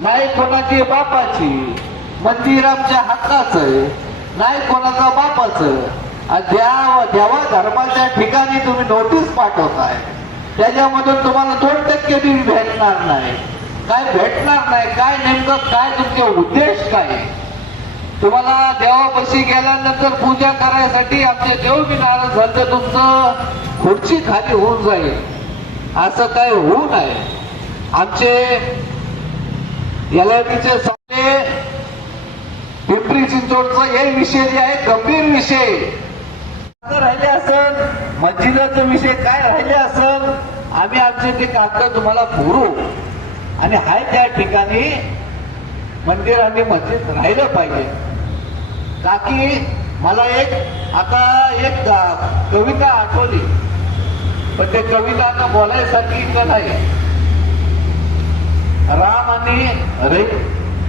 नाही कोणाची बापाची. मंदिर आमच्या हक्काचं आहे, नाही कोणाचा बापाचं. देवा धर्माच्या ठिकाणी तुम्ही नोटीस पाठवताय, त्याच्यामधून तुम्हाला 2% बी भेटणार नाही. काय भेटणार नाही? काय नेमकं काय तुमचे उद्देश काय? तुम्हाला देवापाशी गेल्यानंतर पूजा करायसाठी आमचे देव बी नाराज झालं तर तुमचं खुर्ची खाली होऊन जाईल, असं काय होऊ नये. आमचे एलआयबीचे सगळे पिंपरी चिंचवडचा हे विषय जे आहे गंभीर विषय राहिले असेल, मस्जिदाचा विषय काय राहिले असेल, आम्ही आमचे ते कागद तुम्हाला पुरवू. आणि हाय त्या ठिकाणी मंदिर आणि मस्जिद राहिलं पाहिजे. बाकी मला आता एक कविता आठवली, पण ते कविता आता बोलायसाठी का नाही. राम आणि रे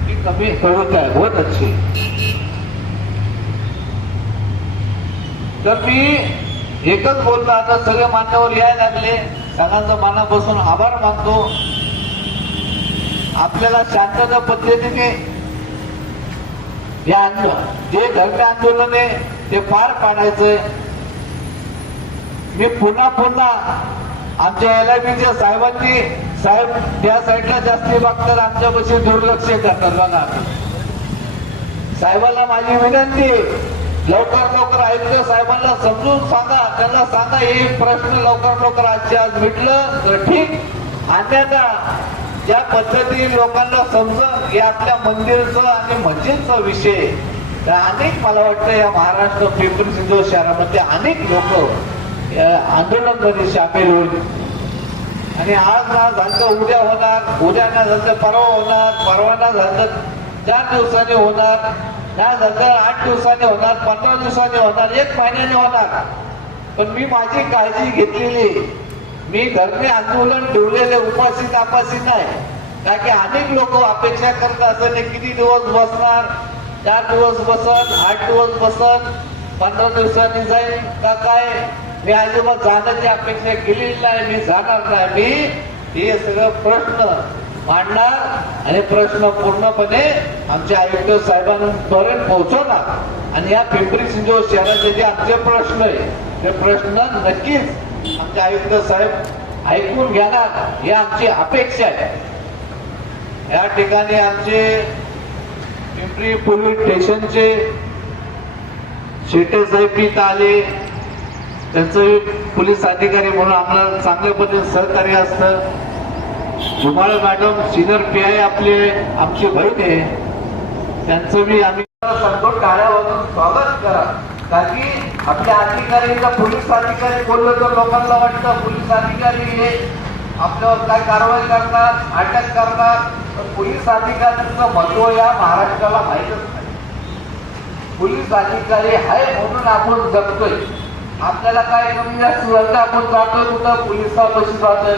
ही कमी कविता आहे, बहुत अच्छी. तर मी एकच बोलतो, आता सगळे मान्यवर यायला लागले, सगळ्यांचा मनापासून आभार मानतो. आपल्याला शांतता पद्धतीने जे धर्म आंदोलन आहे ते पार पाडायचंय. मी पुन्हा आमच्या एलआयबीच्या साहेबांनी, साहेब त्या साईडला जास्ती बघतात, आमच्यापाशी दुर्लक्ष करतात. बघा साहेबांना माझी विनंती, लवकर आयुक्त साहेबांना समजून सांगा, त्यांना सांगा हे प्रश्न लवकर आजच्या आज मिटलं तर ठीक. अन्यथा ज्या पद्धतीने लोकांना समजून हे आपल्या मंदिरचं आणि मस्जिदचा विषय, तर अनेक मला वाटतं या महाराष्ट्र पिंपरी चिंचवड शहरामध्ये अनेक लोक आंदोलनामध्ये सामील होईल. आणि आज ना झालं उद्या होणार, उद्या ना झालं परवा होणार, परवा ना झालं 4 दिवसांनी होणार, ना झालं 8 दिवसांनी होणार, 15 दिवसांनी होणार, 1 महिन्याने होणार. पण मी माझी काळजी घेतलेली, मी धर्मी आंदोलन ठेवलेले उपासी तापासी नाही. कारण की अनेक लोक अपेक्षा करत असत किती दिवस बसणार, 4 दिवस बसन, 8 दिवस बसन, 15 दिवसांनी जाईल का काय. मी अजिबात जाण्याची अपेक्षा केलेली नाही, मी जाणार नाही. मी हे सगळं प्रश्न मांडणार आणि प्रश्न पूर्णपणे आमच्या आयुक्त साहेबांपर्यंत पोहोचवणार. आणि या पिंपरी चिंचवड शहराचे जे आमचे प्रश्न आहे ते प्रश्न नक्कीच आमचे आयुक्त साहेब ऐकून घेणार, ही आमची अपेक्षा आहे. या ठिकाणी आमचे पिंपरी पोलीस स्टेशनचे शेटे साहेब बी आले, त्यांचं पोलीस अधिकारी म्हणून आम्हाला चांगल्या पद्धतीने सहकार्य असतं. धुमाळ मॅडम सिनियर PI आपले आमची बहीण आहे, त्यांचं बी आम्ही सांगतो टाळ्या वाजून स्वागत करा. कारण की आपल्या अधिकाऱ्यांना पोलीस अधिकारी बोललं तर लोकांना वाटतं पोलीस अधिकारी हे आपल्यावर काय कारवाई करणार, अटक करणार. पण पोलीस अधिकाऱ्यांचं महत्व या महाराष्ट्राला माहीतच नाही. पोलीस अधिकारी आहे म्हणून आपण जगतोय. आपल्याला काय कमी जास्त झालं आपण जातोय कुठं पोलिसापाशी जातोय,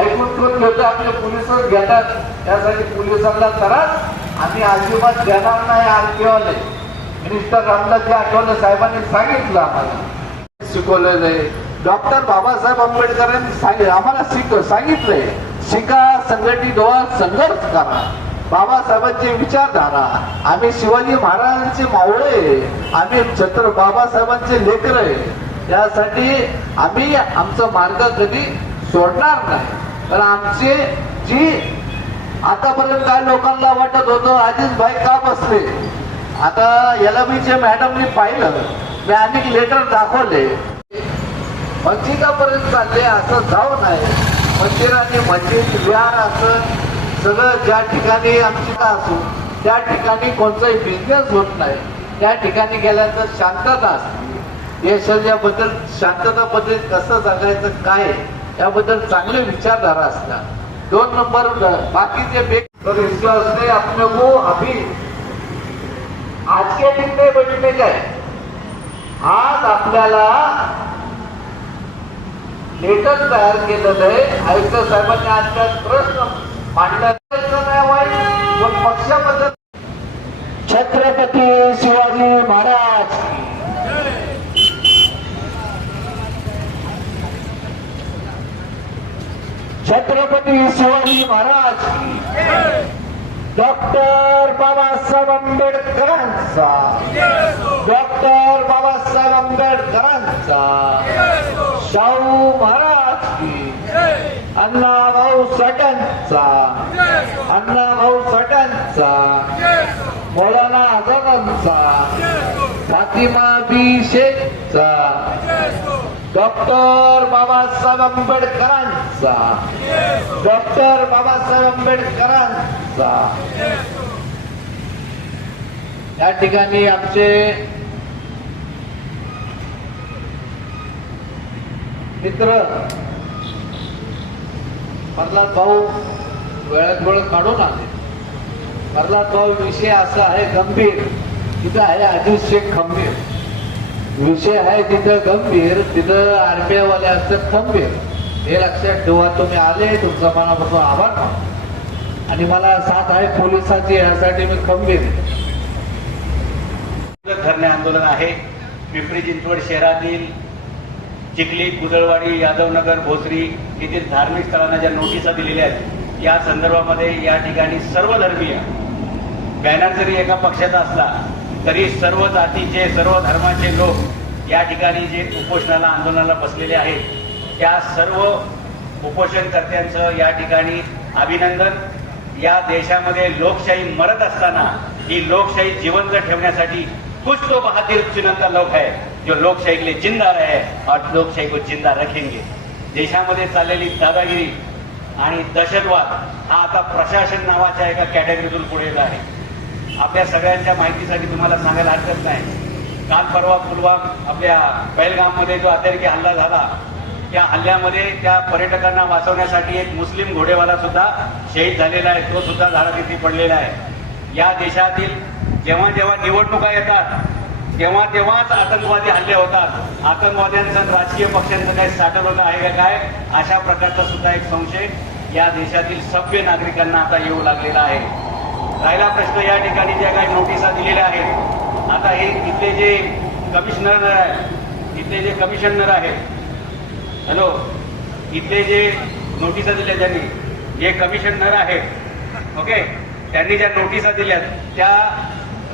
ऐकून ठेवून घेतो, आपले पोलिसच घेतात. त्यासाठी पोलिसांना त्रास आम्ही अजिबात देणार नाही. आरटीओले मिनिस्टर रामदासजी आठवले साहेबांनी सांगितलं, आम्हाला शिकवलेलं आहे. डॉक्टर बाबासाहेब आंबेडकरांनी आम्हाला सांगितलंय, शिका, संघटित व्हा, संघर्ष करा. बाबासाहेबांची विचारधारा, आम्ही शिवाजी महाराजांचे मावळे, आम्ही बाबासाहेबांचे लेकर आहे. त्यासाठी आम्ही आमचा मार्ग कधी सोडणार नाही. तर आमचे जी आतापर्यंत काय लोकांना वाटत होतं अजित भाई का बसले, आता एलआयबीचे मॅडमनी पाहिलं, मी अनेक लेटर दाखवले, मस्जिदापर्यंत चालले. असं जाऊ नये. मंदिराने मस्जिद विहार असं सगळं ज्या ठिकाणी आमची का असो त्या ठिकाणी कोणताही बिझनेस होत नाही. त्या ठिकाणी गेल्यानंतर शांतता असते. देशाबद्दल शांतता पद्धतीत कसं जगायचं काय याबद्दल चांगले विचारधारा असतात. 2 नंबर बाकीचे विश्वास नाही अपने को. अभी आज के दिन में बैठने का है. आज आपल्याला लेटर तयार केलेलं आहे. आयुक्त साहेबांनी आजचा प्रश्न मांडला नाही. पक्षाबद्दल छत्रपती शिवाजी महाराज, छत्रपती शिवाजी महाराज. डॉक्टर बाबासाहेब आंबेडकरांचा, डॉक्टर बाबासाहेब आंबेडकरांचा, शाहू महाराज की, अण्णाभाऊ साठ्यांचा, अण्णाभाऊ साठ्यांचा, मौलाना आझादांचा, फातिमा बी शेखचा, डॉक्टर बाबासाहेब आंबेडकरांचा, डॉक्टर बाबासाहेब आंबेडकरांचा. या ठिकाणी आमचे मित्र प्रल्हाद भाऊ वेळात वेळ काढून आले. प्रल्हाद भाऊ विषय असा आहे गंभीर, तिथं आहे अजित शेख खंबीर. विषय आहे तिथं गंभीर, तिथं आरबीआयवाले असतात खंबीर. हे लक्षात ठेवा. तुम्ही आले, तुमचा मनापासून आभार मानतो आणि मला साथ आहे पोलिसांची, यासाठी मी खंबीर आहे. धरणे आंदोलन आहे. पिंपरी चिंचवड शहरातील चिखली, कुदळवाडी, यादवनगर, भोसरी येथील धार्मिक स्थळांना ज्या नोटिसा दिलेल्या आहेत, या संदर्भामध्ये या ठिकाणी सर्व धर्मीय बॅनर जरी एका पक्षाचा असला तरी सर्व जातीचे, सर्व धर्माचे लोक या ठिकाणी जे उपोषणाला, आंदोलनाला बसलेले आहेत, त्या सर्व उपोषणकर्त्यांचं या ठिकाणी अभिनंदन. या देशामध्ये लोकशाही मरत असताना ही लोकशाही जिवंत ठेवण्यासाठी कुछ तो बहादुर चुनता लोक है जो लोकशाही के लिए जिंदा रहे और लोकशाही को जिंदा रखेंगे. देशामध्ये चाललेली दादागिरी आणि दहशतवाद हा आता प्रशासन नावाच्या एका कॅटेगरीतून पुढे येत आहे. आपल्या सगळ्यांच्या माहितीसाठी तुम्हाला सांगायला हरकत नाही, काल परवा पुलवामा आपल्या पहलगाममध्ये जो अतिरेकी हल्ला झाला, त्या हल्ल्यामध्ये त्या पर्यटकांना वाचवण्यासाठी एक मुस्लिम घोडेवाला सुद्धा शहीद झालेला आहे, तो सुद्धा झाडातिथी पडलेला आहे. या देशातील जेव्हा जेव्हा निवडणुका येतात तेव्हा तेव्हाच आतंकवादी हल्ले होतात. आतंकवाद्यांचं राजकीय पक्षांचं काही साठवलं होतं आहे का काय, अशा प्रकारचा सुद्धा एक संशय या देशातील सभ्य नागरिकांना आता येऊ लागलेला आहे. राहिला प्रश्न या ठिकाणी ज्या काही नोटिसा दिलेल्या आहेत, आता हे इथले जे कमिशनर आहेत, इथले जे कमिशनर आहेत, हॅलो, इथले जे नोटिसा दिल्या ज्यांनी, जे कमिशनर आहेत, ओके, त्यांनी ज्या नोटिसा दिल्यात त्या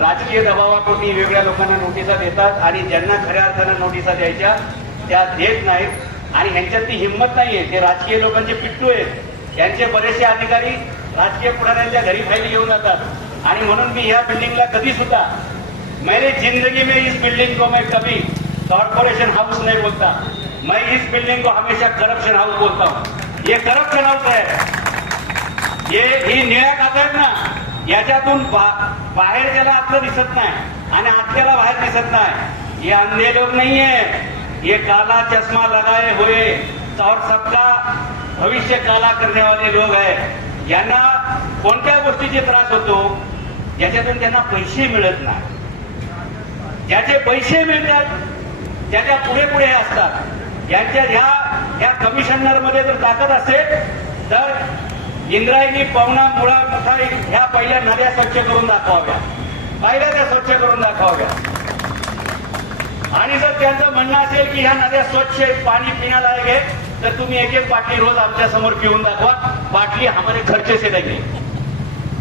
राजकीय दबावापोटी वेगवेगळ्या लोकांना नोटिसा देतात आणि ज्यांना खऱ्या अर्थानं नोटिसा द्यायच्या त्या देत नाहीत. आणि ह्यांच्यात ती हिंमत नाहीये. ते राजकीय लोकांचे पिट्टू आहेत. यांचे बरेचसे अधिकारी राजकीय पुढाऱ्यांच्या घरी फायली घेऊन जातात. आणि म्हणून मी ह्या बिल्डिंगला कधी सुद्धा, मैंने जिंदगी में इस बिल्डिंग को मैं कभी कॉर्पोरेशन हाउस नहीं बोलता, मैं इस बिल्डिंग को हमेशा करप्शन हाउस बोलता हूँ. ये करप्शन हाउस है. ये ही निळ्या काचा आहेत ना, याच्यातून बाहेर त्याला आतलं दिसत नाही आणि आतल्याला बाहेर दिसत नाही. ये अंधे लोग नहीं है, ये काला चष्मा लगाए हुए और सबका भविष्य काला करने वाले लोग हैं. यांना कोणत्या गोष्टीचे त्रास होतो, याच्यातून त्यांना पैसे मिळत नाही. ज्याचे पैसे मिळतात त्याच्या पुढे पुढे असतात. यांच्या ह्या कमिशनर मध्ये जर ताकद असेल तर इंद्रायणी, पवना, मुळा, मुठा ह्या पहिल्या नद्या स्वच्छ करून दाखवाव्या, पहिल्या त्या स्वच्छ करून दाखवाव्या. आणि जर त्यांचं म्हणणं असेल की ह्या नद्या स्वच्छ आहेत, पाणी पिण्यालायक आहे, तर तुम्ही एक एक बाटली रोज आमच्या समोर पिऊन दाखवा. बाटली हमारे खर्चे से रहेगी,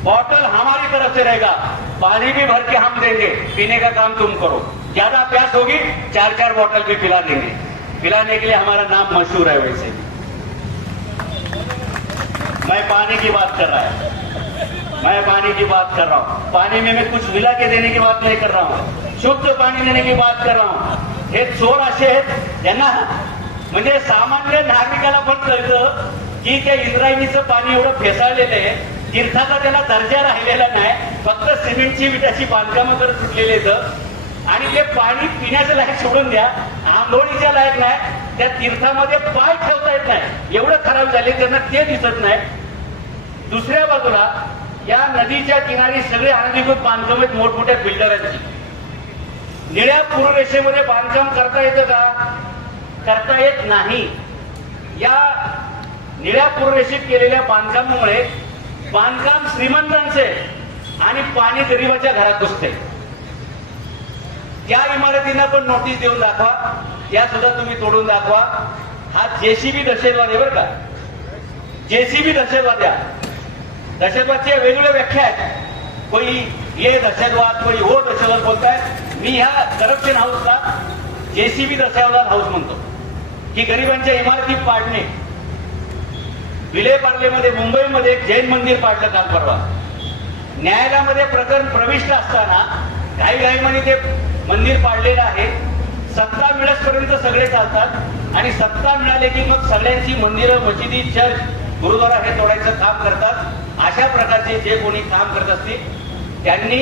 बॉटल हमारी तरफ से रहेगा, पानी भी भर के हम देंगे, पीने का काम तुम करो. ज्यादा प्यास होगी 4-4 बॉटल भी पिला देंगे. पिलाने के लिए हमारा नाम मशहूर है. वैसे मैं पानी की बात कर रहा है, मैं पानी की बात कर रहा हूँ. पानी में मैं कुछ मिला के देने की बात नहीं कर रहा हूँ, शुद्ध पाणी देने की बात कर रहा हूँ. हे चोर असे आहेत त्यांना, म्हणजे सामान्य नागरिकाला पण कळतं की त्या इंद्रायणीचं पाणी एवढं फेसाळलेलं आहे, तीर्थाचा त्याला दर्जा राहिलेला नाही, फक्त सिमेंटची विटाची बांधकामं करत सुटलेले आहेत. आणि ते पाणी पिण्याचं लायक सोडून द्या, आंघोळीच्या लायक नाही, त्या तीर्थामध्ये पाय ठेवता येत नाही, एवढं खराब झाले, त्यांना ते दिसत नाही. दुसऱ्या बाजूला या नदीच्या किनारी सगळे अनधिकृत बांधकाम आहेत मोठमोठ्या बिल्डरांची. निळ्या पूर्वरेषेमध्ये बांधकाम करता येतं का? करता येत नाही. या निळ्या पूर्वरेषेत केलेल्या बांधकामामुळे बांधकाम श्रीमंतांचे आणि पाणी गरीबाच्या घरात घुसते. त्या इमारतींना पण नोटीस देऊन दाखवा, त्या सुद्धा तुम्ही तोडून दाखवा. हा जेसीबी दहशतवाद आहे बरं का, जेसीबी दहशतवाद आहे. दहशतवादच्या वेगवेगळ्या व्याख्या आहेत. कोई ये दहशतवाद, कोई वो दहशतवाद बोलताय. मी ह्या करप्शन हाऊसला जेसीबी दहशतवाद हाऊस म्हणतो, की गरिबांच्या इमारती पाडणे. विले पार्लेमध्ये मुंबईमध्ये एक जैन मंदिर पाडलं काल परवा. न्यायालयामध्ये प्रकरण प्रविष्ट असताना घाईघाईमध्ये ते मंदिर पाडलेलं आहे. सत्ता मिळेपर्यंत सगळे चालतात आणि सत्ता मिळाले की मग सगळ्यांची मंदिरं, मशिदी, चर्च, गुरुद्वारा हे तोडायचं काम करतात. अशा प्रकारचे जे कोणी काम करत असतील त्यांनी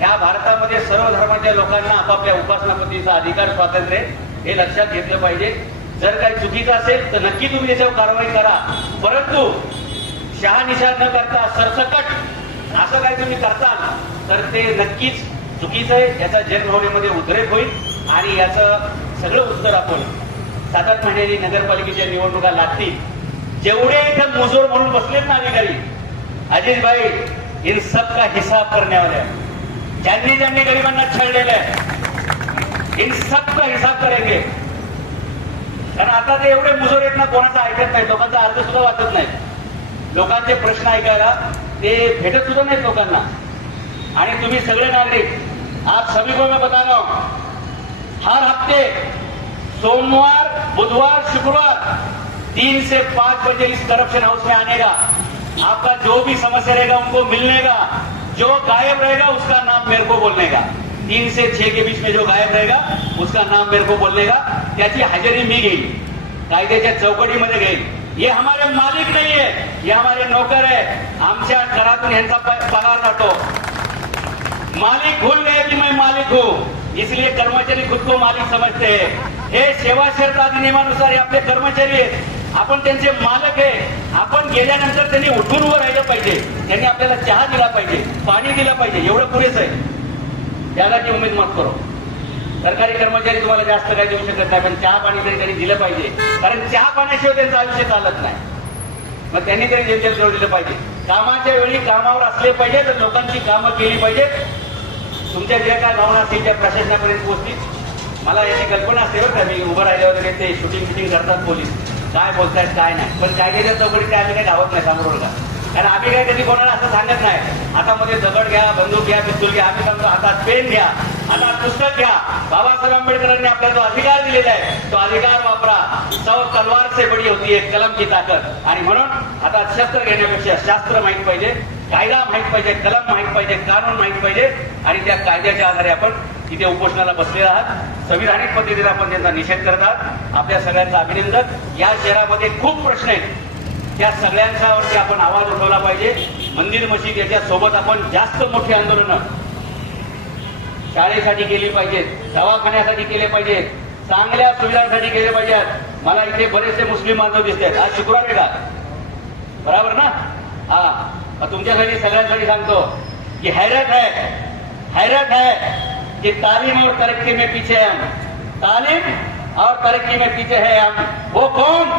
या भारतामध्ये सर्व धर्माच्या लोकांना आपापल्या उपासना पद्धतीचा अधिकार, स्वातंत्र्य हे लक्षात घेतलं पाहिजे. जर काही चुकीचं असेल तर नक्की तुम्ही त्याच्यावर कारवाई करा, परंतु शहानिशा न करता सरसकट असं काही तुम्ही करताल तर ते नक्कीच चुकीचं आहे. याचा जनभावनेमध्ये उद्रेक होईल आणि याचं सगळं उत्तर आपण 7-8 महिन्यांनी नगरपालिकेच्या निवडणुका लागतील. जेवढे इथं मुजोर म्हणून बसलेत ना अधिकारी, अजित भाई इन सबका हिसाब करने वाले हैं. ज्यांनी ज्यांनी गरिबांना छळलेलं आहे इन सबका हिसाब करेंगे. कारण आता ते एवढे मुजोर आहेत ना, कोणाचा ऐकत नाही, लोकांचा अर्थ सुद्धा वाचत नाही. लोकांचे प्रश्न ऐकायला ते भेटत सुद्धा नाहीत लोकांना. आणि तुम्ही सगळे नागरिक, आज सभी को मैं बता रहा हूं, हर हफ्ते सोमवार, बुधवार, शुक्रवार 3 से 5 बजे इस करप्शन हाउस में आने का. आपका जो भी समस्या रहेगा उनको मिलने का. जो गायब रहेगा उसका नाम मेरे को बोलने का. 3 से 6 के बीच में जो गायब रहेगा उसका नाम मेरे को बोलने का. त्याची हजेरी मी घेईल, कायद्याच्या चौकटीमध्ये घेईल. ये हमारे मालिक नहीं है, ये हमारे नौकर है. आमच्या घरातून यांचा पगार जातो. मालिक भूल गए कि मैं मालिक हूं, इसलिए कर्मचारी खुद को मालिक समझते हैं. हे सेवा शर्त अधिनियमानुसार हे आपले कर्मचारी आहेत. आपण त्यांचे मालक आहे. आपण गेल्यानंतर त्यांनी उठून उभं राहिलं पाहिजे, त्यांनी आपल्याला चहा दिला पाहिजे, पाणी दिलं पाहिजे, एवढं पुरेसं आहे. त्याला ती उमेद मत करो. सरकारी कर्मचारी तुम्हाला जास्त काही देऊ शकत नाही, पण चहा पाणी तरी त्यांनी दिलं पाहिजे. कारण चहा पाण्याशिवाय त्यांचं आयुष्य चालत नाही. मग त्यांनी तरी जेल करू दिलं पाहिजे. कामाच्या वेळी कामावर असले पाहिजे, तर लोकांची कामं केली पाहिजेत. तुमच्या ज्या काय भावना असतील त्या प्रशासनापर्यंत पोहोचतील. मला याची कल्पना असते बरं का, मी उभं राहिल्यावर वगैरे ते शूटिंग करतात पोलीस, काय बोलतायत काय नाही. पण कायद्याच्या चौकटीत काय आम्ही काही धावत नाही समोर का, कारण आम्ही काय कधी कोणाला असं सांगत नाही. हातामध्ये दगड घ्या, बंदूक घ्या, पिस्तूल घ्या. आम्ही सांगतो हातात पेन घ्या, हातात पुस्तक घ्या. बाबासाहेब आंबेडकरांनी आपल्याला जो अधिकार दिलेला आहे तो अधिकार वापरा. 100 तलवार से बडी होती है कलम की ताकद. आणि म्हणून हातात शस्त्र घेण्यापेक्षा शास्त्र माहित पाहिजे, कायदा माहित पाहिजे, कलम माहित पाहिजे, कानून माहित पाहिजे. आणि त्या कायद्याच्या आधारे आपण इथे उपोषणाला बसलेले आहात. संविधानिक पद्धतीने आपण त्यांचा निषेध करत आहात. आपल्या सगळ्यांचं अभिनंदन. या शहरामध्ये खूप प्रश्न आहेत, त्या सगळ्यांच्यावरती आपण आवाज उठवला पाहिजे. मंदिर मशीद याच्या सोबत आपण जास्त मोठी आंदोलनं शाळेसाठी केली पाहिजेत, दवाखान्यासाठी केले पाहिजेत, चांगल्या सुविधांसाठी केले पाहिजेत. मला इथे बरेचसे मुस्लिम बांधव दिसत आहेत. आज शुक्रवार आहे का, बरोबर ना? हा, तुमच्यासाठी सगळ्यांसाठी सांगतो की हैरत है कि तालीम और तरक्की में पीछे है हम. तालीम और तरक्की में पीछे है हम. वो कौन?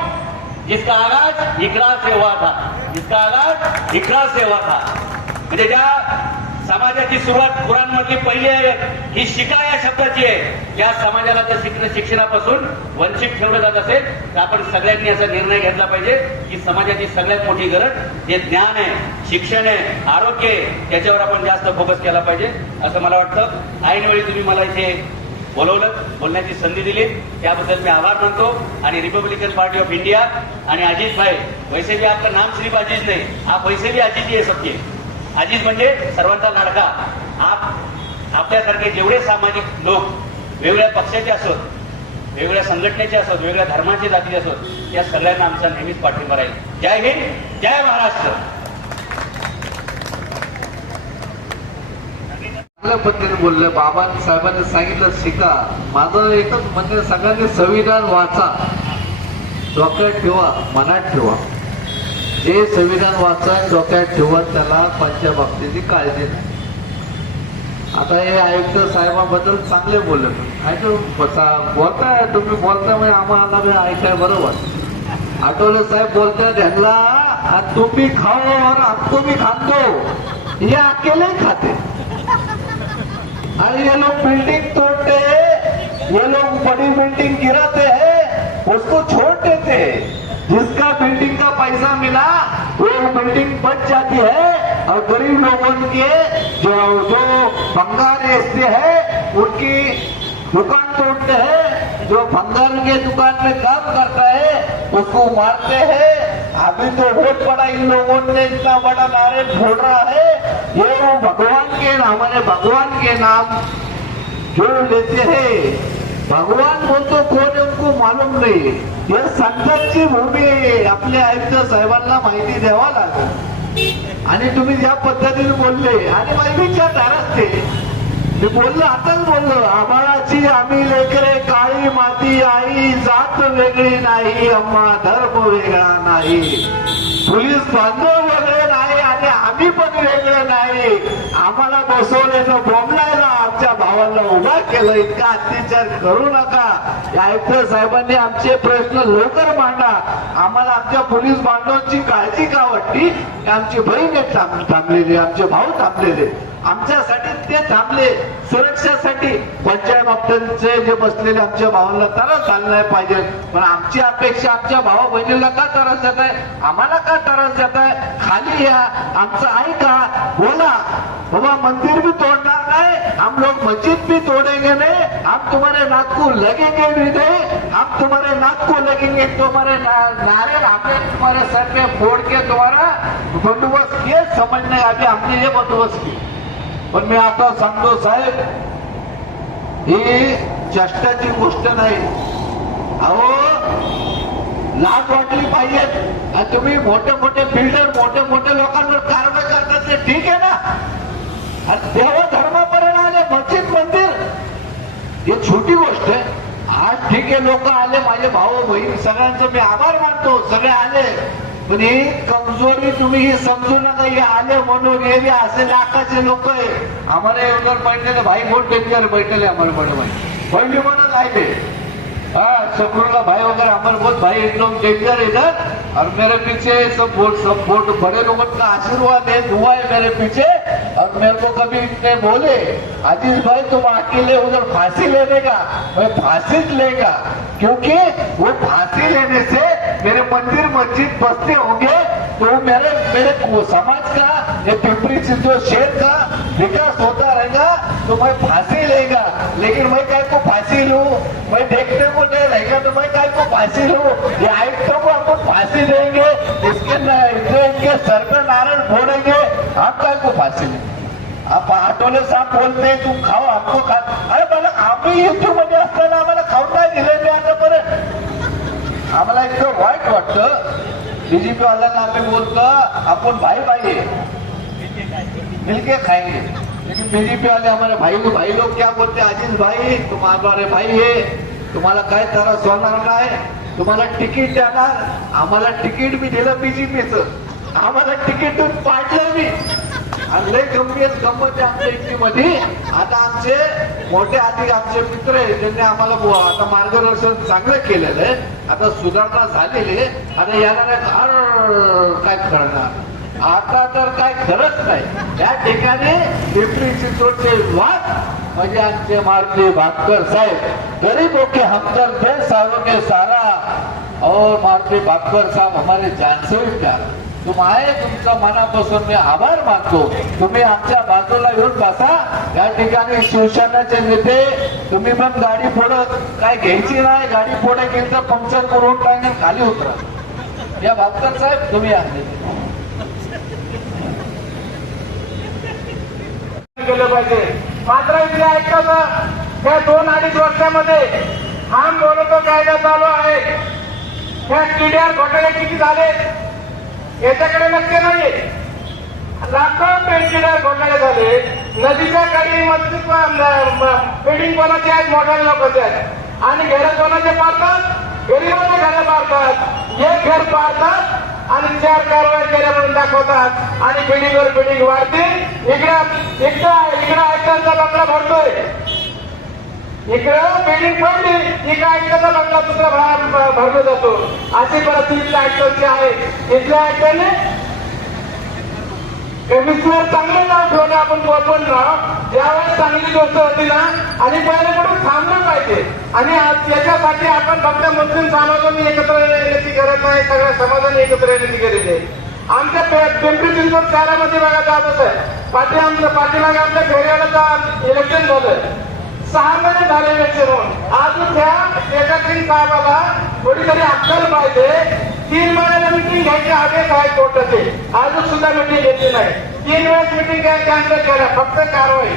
जिसका आगाज इकरा से हुआ था. जिसका आगाज इकरा से हुआ था. म्हणजे ज्या समाजाची सुरुवात कुराण मधली पहिली आयत ही शिका या शब्दाची आहे. ज्या समाजाला तर शिक्षणापासून वंचित ठेवलं जात असेल तर आपण सगळ्यांनी असा निर्णय घेतला पाहिजे की समाजाची सगळ्यात मोठी गरज जे ज्ञान आहे, शिक्षण आहे, आरोग्य आहे, याच्यावर आपण जास्त फोकस केला पाहिजे असं मला वाटतं. ऐनवेळी तुम्ही मला इथे बोलवलं, बोलण्याची संधी दिली, त्याबद्दल मी आभार मानतो. आणि रिपब्लिकन पार्टी ऑफ इंडिया आणि अजित भाई, वैसे भी आपका नाम सिर्फ अजीज नहीं, आप वैसे भी अजीज ही है सबके. अजीज म्हणजे सर्वांचा लाडका. आपल्यासारखे जेवढे सामाजिक लोक वेगवेगळ्या पक्षाचे असोत, वेगवेगळ्या संघटनेचे असोत, वेगवेगळ्या धर्माचे जातीचे असोत, या सगळ्यांना आमचा नेहमीच पाठिंबा राहील. जय हिंद, जय महाराष्ट्र. चांगल्या पद्धतीने बोललं. बाबासाहेबांनी सांगितलं शिका. माझं एकच म्हणणं, सगळ्यांनी संविधान वाचा, डोक्यात ठेवा, मनात ठेवा. जे संविधान वाचा, डोक्यात ठेवा, त्याला कोणत्या बाबतीची काळजी नाही. आता हे आयुक्त साहेबांबद्दल चांगले बोलले. बोलताय तुम्ही, बोलताय म्हणजे आम्हाला बी ऐकाय बरोबर. आठवले साहेब बोलताय त्यांना, तुम्ही खाओ और हमको भी खान दो, ये अकेले खाते. और ये लोग बिल्डिंग तोड़ते हैं, ये लोग बड़ी बिल्डिंग गिराते हैं, उसको छोड़ देते हैं. जिसका बिल्डिंग का पैसा मिला वो बिल्डिंग बच जाती है और गरीब लोगों के जो भंगार ऐसे है उनकी दुकान तोड़ते हैं। जो भंगार के दुकान में काम करता है उसको मारते हैं। अभी तो बहुत बड़ा इन लोगों ने इतना बड़ा नारे फोड़ रहा है। ये वो भगवान के नाम, हमारे भगवान के नाम जोड़ लेते हैं। भगवान बोलतो कोण आहे उनको मालूम नाही। या संतांची भूमी आहे, आपल्या आयुक्त साहेबांना माहिती द्यावा लागेल। आणि तुम्ही ज्या पद्धतीने बोलले आणि माझे विचारधाराच ते मी बोललो, आताच बोललो, आम्हालाची आम्ही लेकरे काळी माती आई, जात वेगळी नाही अम्मा, धर्म वेगळा नाही, पोलीस बांधव वेगळे नाही आणि आम्ही पण वेगळे नाही। आम्हाला बसवलेलं बोंबलायला आमच्या भावाला उभा केलं, इतका अत्याचार करू नका। आयुक्त साहेबांनी आमचे प्रश्न लवकर मांडा। आम्हाला आमच्या पोलीस बांधवांची काळजी का वाटली? आमची बहीण थांबलेली, आमचे भाऊ थांबलेले, आमच्यासाठी ते थांबले सुरक्षेसाठी। पंचायत बाबतीचे जे बसलेले आमच्या भावांना त्रास झाला नाही पाहिजे, पण आमची अपेक्षा आमच्या भावा बहिणीला का त्रास देत आहे, आम्हाला का त्रास देत आहे? खाली या, आमचं ऐका, बोला बाबा। मंदिर भी तोड़ना नहीं, हम लोग मस्जिद भी तोड़ेंगे नहीं, हम तुम्हारे नाक को लगेंगे भी नहीं, हम तुम्हारे नाक को लगेंगे, तुम्हारे नारे हमें तुम्हारे सर पे फोड़ के तुम्हारा बंदोबस्त किए, समझने आगे हमने ये बंदोबस्त किया। पण मी आता सांगतो साहेब, ही चष्टाची गोष्ट नाही। अहो लाज वाटली पाहिजे। आणि तुम्ही मोठे मोठे बिल्डर मोठे मोठे लोकांवर कारवाई करतात ते ठीक आहे ना, आणि देव धर्मापर्यंत आले, मस्जिद मंदिर हे छोटी गोष्ट आहे। आज ठीक आहे, लोक आले, माझे भाऊ बहीण सगळ्यांचं मी आभार मानतो, सगळे आले, पण ही कमजोरी तुम्ही ही समजू नका। हे आले म्हणून हे बी असे लाखाचे लोक आहे। हमारे उधर बैठे भाई बहुत डेंजर बैठे हमारे बड़े भाई बंडी म्हणत आहे, हाँ शकुरला भाई वगैरह हमारे बहुत भाई एकदम डेंजर इधर। और मेरे पीछे सब बड़े लोगों का आशीर्वाद है, दुआ है मेरे पीछे। और मेरे को कभी इतने बोले, अजीज भाई तुम अकेले उधर फांसी लेने का, मैं फांसी लेगा, क्योंकि वो फांसी लेने से मेरे मंदिर मस्जिद बसते होंगे तो मेरे समाज का, ये पिंपरी चिंचवड शहर का विकास होता रहेगा। तो मैं फांसी लेगा, लेकिन मैं काय को फांसी लूं? मैं देखने को नहीं रहेगा तो मैं काय को फांसी लूं? ये आयुक्तों को अपन फांसी देंगे, इनके सर पे नारायण फोड़ेंगे, आप काय को फांसी लेंगे? आप आठवले साहब बोलते तुम खाओ, आपको खा, अरे मला आम्ही युद्ध मध्ये असताना आम्हाला खाऊन नाही दिले मी आतापर्यंत। आम्हाला इतकं वाईट वाटतं, बीजेपी वाल्यांना आम्ही बोलतो आपण भाई भाई मिलके खाएंगे, लेकिन बीजेपी वाले हमारे भाई लोग क्या बोलते, अजीज भाई तुम हमारे भाई है, तुम्हाला काय त्रास होणार नाही, तुम्हाला तिकीट देणार। आम्हाला तिकीट बी दिलं बीजेपीचं, आम्हाला तिकीट पाडलं मी, आणि लय गंभीर गंमत आहे आमच्या युतीमध्ये। आता आमचे मोठे अधिक आमचे मित्र आहे, ज्यांनी आम्हाला आता मार्गदर्शन चांगलं केलेलं आहे, आता सुधारणा झालेली आहे। आता याला काय करणार, आता तर काय खरंच नाही। या ठिकाणी पिंपरी चिंचवडचे वाद म्हणजे आमचे मारुती भाटकर साहेब, गरीबों के हमदर्द है, सालों के सारा, और मारुती भाटकर साहब हमारे जान से भी प्यार। तुम आए, तुमचा मनापासून मी आभार मानतो। तुम्ही आमच्या बाजूला येऊन बसा। या ठिकाणी शिवसेनेचे नेते, तुम्ही पण गाडी पुढे काय घ्यायची नाही, गाडी पुढे गेली तर पंक्चर करून टाकेल, खाली उतरा। या भाटकर साहेब तुम्ही आले केलं पाहिजे। मात्र इथे ऐकतं त्या 2-2.5 वर्षामध्ये हम बोलतो कायदा चालू आहे, त्या टीडीआर घोटाळे किती झाले याच्याकडे लक्ष नाही। लाखो टीडीआर घोटाळे झाले, नदीच्या काठी बिल्डिंग कोणाचे आहेत, मोठ्या लोकांचे आहेत, आणि घर कोणाचे पाडतात, गरीबाचे घर पाडतात, एक घर पाडतात आणि 4 कारवाई केल्या म्हणून दाखवतात, आणि बिल्डिंगवर बिल्डिंग वाढते। इकडं आयुक्तांचा बंगला भरतोय, इकडं बिल्डिंग पडली, इकडं आयुक्तांचा बंगला दुसरा भरला जातो। अशी परिस्थिती आयुक्तांची आहे। इथल्या आयुक्तांनी कमिशनर चांगले नाव ठेवणे आपण आपण पोहोचून राहा ज्यावेळेस चांगली गोष्ट होती ना आणि पहिले कुठून थांबलं पाहिजे आणि याच्यासाठी आपण फक्त मुस्लिम समाजाने एकत्र येण्याची गरज नाही, सगळ्या समाजाने एकत्र येण्याची गरज आहे. आमच्या पिंपरी चिंचवड शहरामध्ये बघा जातच आहे पाठीमागे आमच्या फेऱ्याला इलेक्शन झालं, 6 महिने झाले इलेक्शन होऊन. आज त्या शेजारी साहेबाला थोडीतरी अक्कल पाहिजे. 3 महिन्याला मिटिंग घ्यायचे आदेश आहे कोर्टाचे, अजून सुद्धा मिटिंग घेतली नाही. 3 वेळेस मिटिंग काय कॅन्सल केल्या, फक्त कारवाई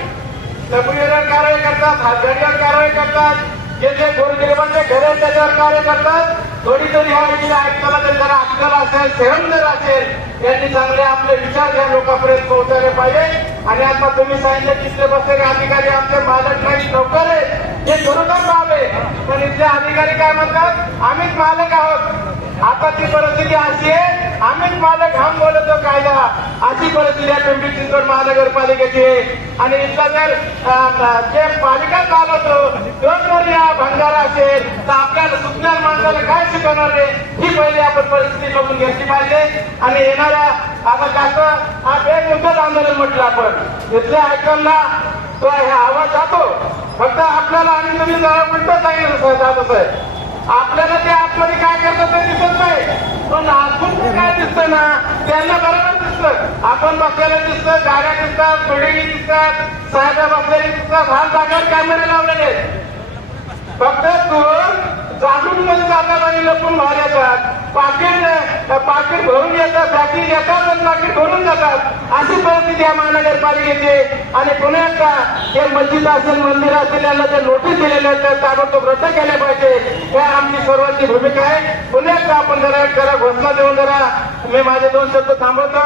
डब्ल्यूवर कारवाई करतात, हातगाडीवर कारवाई करतात, जे जे गोरगरिबांचे घर आहेत त्याच्यावर कार्य करतात. थोडी तरी ह्या विषयी ऐकताना जरा अक्कल असेल, सहन जर असेल, यांनी चांगले आपले विचार या लोकांपर्यंत पोहोचवले पाहिजे. आणि आता तुम्ही सांगितलं तिथले बसलेले अधिकारी आमचे मालक नाही नोकर आहेत, हे खरोखर बाब आहे. पण इथले अधिकारी काय म्हणतात, आम्हीच मालक आहोत. आता ती परिस्थिती अशी आहे, आम्हीच मालक हम बोलतो कायदा, अशी परिस्थिती आहे पिंपरी चिंचवड महानगरपालिकेची. आणि इथला जर जे पालिका चालवतो तो जर या भंगार असेल तर आपल्याला सुटणार माणसाला काय शिकवणार आहे, ही पहिली आपण परिस्थिती बघून घेतली पाहिजे. आणि येणाऱ्या आता जास्त हा बेमुदत आंदोलन म्हटलं आपण, इथल्या ऐकायला तो हा आवाज जातो. फक्त आपल्याला आणि तुम्ही जरा उलट सांगितलं जात आहे, आपल्याला ते आतमध्ये काय करतात ते दिसत नाही, पण आतून ते काय दिसतं ना त्यांना बरोबर दिसतं. आपण बसलेलं दिसतं, गाड्या दिसतात, बिल्डिंगी दिसतात, साहेब बसलेले दिसतात, हाल जागेवर कॅमेरे लावलेले आहेत. फक्त चोर जागून मध्ये जातात आणि लपून बाहेर येतात, पाकिट भरून येतात, बॅकिंग येतात आणि पाकिट भरून जातात. अशी परिस्थिती आहे महानगरपालिकेची. आणि पुण्यात हे मस्जिद असेल, मंदिर असेल, यांना जे नोटीस दिलेले आहेत त्या ताबडतोब रद्द केले पाहिजे, हे आमची सर्वांची भूमिका आहे. पुण्यात आपण जरा घोषणा देऊन मी माझे 2 शब्द थांबवतो.